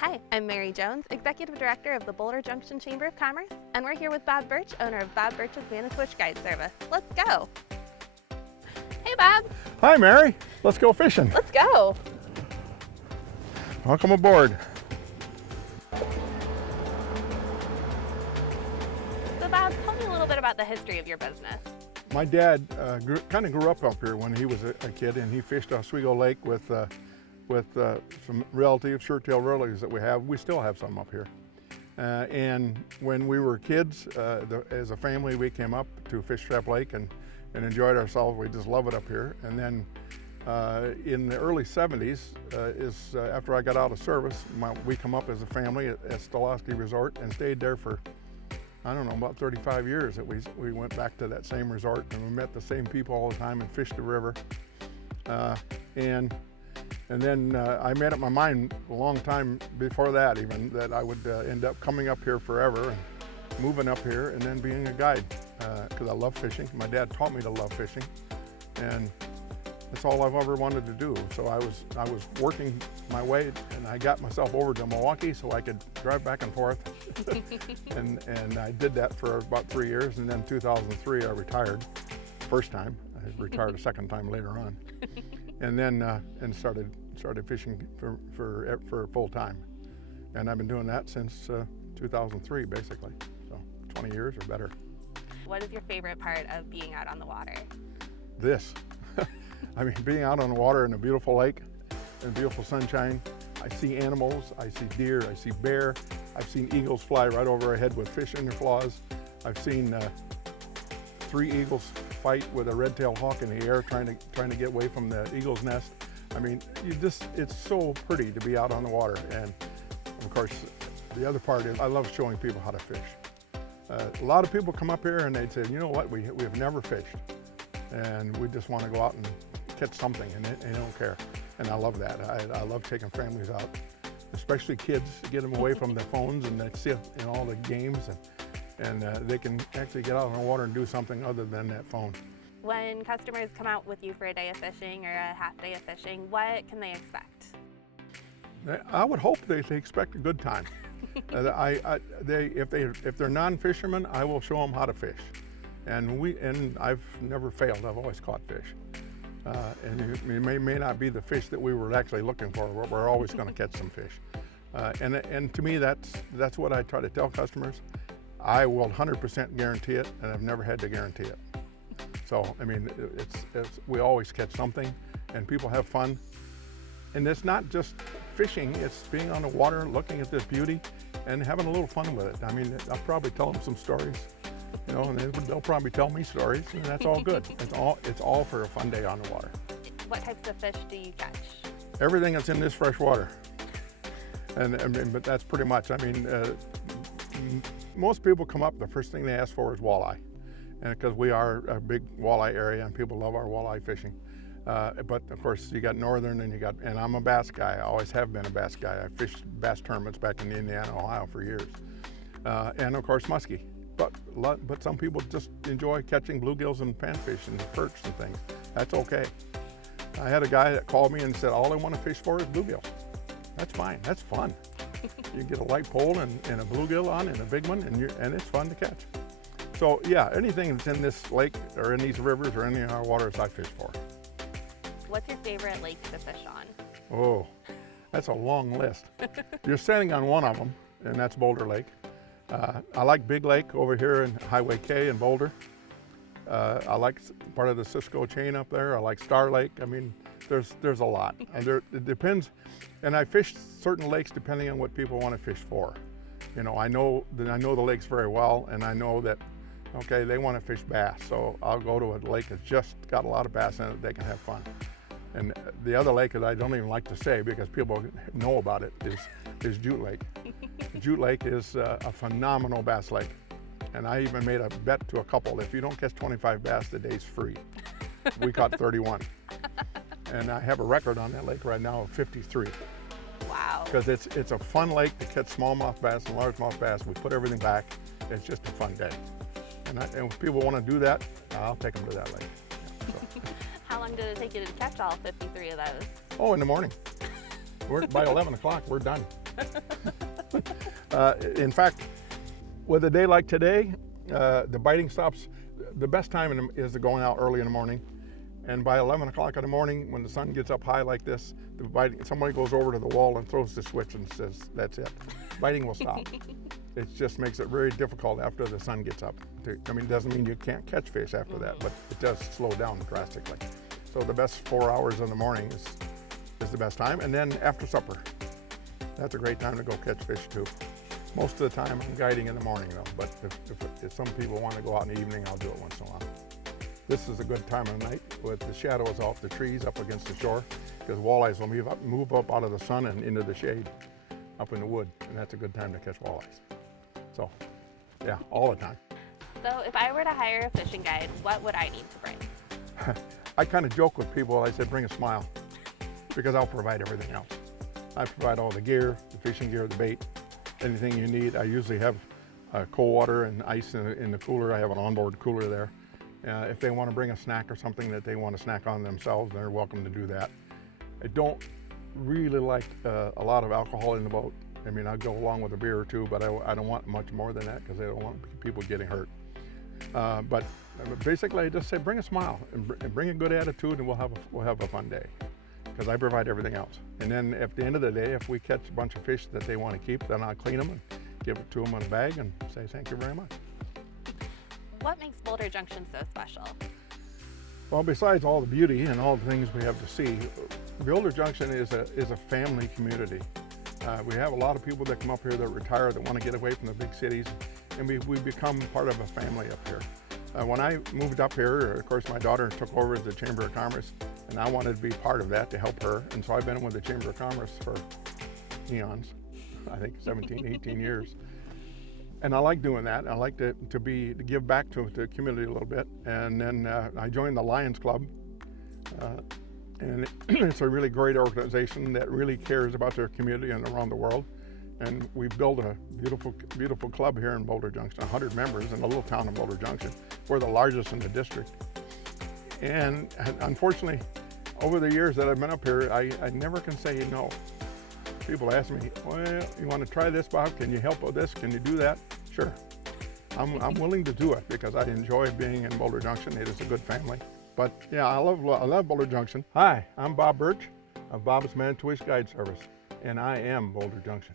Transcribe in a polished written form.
Hi, I'm Mary Jones, Executive Director of the Boulder Junction Chamber of Commerce, and we're here with Bob Bertch, owner of Bob Bertch's Manitowish Guide Service. Let's go! Hey Bob! Hi Mary, let's go fishing. Let's go! Welcome aboard. So Bob, tell me a little bit about the history of your business. My dad kind of grew up here when he was a kid, and he fished Oswego Lake with some relatives, short-tailed relatives that we have. We still have some up here. And when we were kids, as a family, we came up to Fish Trap Lake and enjoyed ourselves. We just love it up here. And then in the early 70s, after I got out of service, we come up as a family at Stolowski Resort and stayed there for, I don't know, about 35 years. That we went back to that same resort, and we met the same people all the time and fished the river. And then I made up my mind a long time before that even that I would end up coming up here forever and moving up here and then being a guide because I love fishing. My dad taught me to love fishing, and that's all I've ever wanted to do. So I was working my way, and I got myself over to Milwaukee so I could drive back and forth. and I did that for about 3 years, and then 2003 I retired. First time. I retired a second time later on. And then and started fishing for full time, and I've been doing that since 2003 basically, so 20 years or better. What is your favorite part of being out on the water? This, I mean, being out on the water in a beautiful lake and beautiful sunshine. I see animals, I see deer, I see bear. I've seen eagles fly right over our head with fish in their claws. I've seen 3 eagles fight with a red-tailed hawk in the air trying to get away from the eagle's nest. I mean, it's so pretty to be out on the water. And of course, the other part is I love showing people how to fish. A lot of people come up here and they'd say, you know what, we have never fished, and we just want to go out and catch something, and they don't care. And I love that. I love taking families out, especially kids, get them away from their phones and they see in all the games, and they can actually get out on the water and do something other than that phone. When customers come out with you for a day of fishing or a half day of fishing, what can they expect? I would hope they expect a good time. If they're non-fishermen, I will show them how to fish, and I've never failed. I've always caught fish, and it may not be the fish that we were actually looking for, but we're always going to catch some fish. And to me, that's what I try to tell customers. I will 100% guarantee it, and I've never had to guarantee it. So, I mean, we always catch something, and people have fun. And it's not just fishing, it's being on the water, looking at this beauty, and having a little fun with it. I mean, I'll probably tell them some stories, you know, and they'll probably tell me stories, and that's all good. It's all for a fun day on the water. What types of fish do you catch? Everything that's in this fresh water. But that's pretty much, I mean, most people come up, the first thing they ask for is walleye, and because we are a big walleye area and people love our walleye fishing. But of course you got northern, and I'm a bass guy. I always have been a bass guy. I fished bass tournaments back in Indiana, Ohio for years. And of course muskie. But some people just enjoy catching bluegills and panfish and perch and things. That's okay. I had a guy that called me and said, all I want to fish for is bluegills. That's fine, that's fun. You get a light pole and a bluegill on and a big one, and it's fun to catch. So yeah, anything that's in this lake or in these rivers or any of our waters, I fish for. What's your favorite lake to fish on? Oh, that's a long list. You're sailing on one of them, and that's Boulder Lake. I like Big Lake over here in Highway K in Boulder. I like part of the Cisco chain up there. I like Star Lake. I mean, there's a lot. And it depends. And I fish certain lakes depending on what people want to fish for. You know, I know the lakes very well, and I know that, okay, they want to fish bass, so I'll go to a lake that's just got a lot of bass in it, they can have fun. And the other lake that I don't even like to say because people know about it is Jute Lake. Jute Lake is a phenomenal bass lake. And I even made a bet to a couple, if you don't catch 25 bass, the day's free. We caught 31. And I have a record on that lake right now of 53. Wow. Because it's a fun lake to catch smallmouth bass and largemouth bass. We put everything back. It's just a fun day. And if people want to do that, I'll take them to that lake. So. How long did it take you to catch all 53 of those? Oh, in the morning. By 11 o'clock, we're done. In fact, with a day like today, the biting stops. The best time is going out early in the morning. And by 11 o'clock in the morning, when the sun gets up high like this, somebody goes over to the wall and throws the switch and says, that's it. Biting will stop. It just makes it very difficult after the sun gets up. I mean, it doesn't mean you can't catch fish after that, but it does slow down drastically. So the best 4 hours in the morning is the best time. And then after supper, that's a great time to go catch fish too. Most of the time I'm guiding in the morning though, but if some people want to go out in the evening, I'll do it once in a while. This is a good time of night with the shadows off the trees up against the shore, because walleyes will move up out of the sun and into the shade up in the wood, and that's a good time to catch walleyes. So, yeah, all the time. So if I were to hire a fishing guide, what would I need to bring? I kind of joke with people, I said bring a smile, because I'll provide everything else. I provide all the gear, the fishing gear, the bait, anything you need. I usually have cold water and ice in the cooler. I have an onboard cooler there. If they want to bring a snack or something that they want to snack on themselves, they're welcome to do that. I don't really like a lot of alcohol in the boat. I mean, I'll go along with a beer or two, but I don't want much more than that because I don't want people getting hurt. But basically, I just say bring a smile and bring a good attitude, and we'll have a fun day, because I provide everything else. And then at the end of the day, if we catch a bunch of fish that they want to keep, then I'll clean them and give it to them in a bag and say thank you very much. What makes Boulder Junction so special? Well, besides all the beauty and all the things we have to see, Boulder Junction is a family community. We have a lot of people that come up here that retire, that want to get away from the big cities, and we become part of a family up here. When I moved up here, of course, my daughter took over as the Chamber of Commerce, and I wanted to be part of that to help her, and so I've been with the Chamber of Commerce for eons, I think 17, 18 years. And I like doing that. I like to give back to the community a little bit. And then I joined the Lions Club. And it's a really great organization that really cares about their community and around the world. And we built a beautiful, beautiful club here in Boulder Junction, 100 members in the little town of Boulder Junction. We're the largest in the district. And unfortunately, over the years that I've been up here, I never can say no. People ask me, well, you want to try this, Bob? Can you help with this? Can you do that? Sure. I'm willing to do it because I enjoy being in Boulder Junction. It is a good family. But yeah, I love Boulder Junction. Hi, I'm Bob Bertch of Bob's Manitowish Guide Service, and I am Boulder Junction.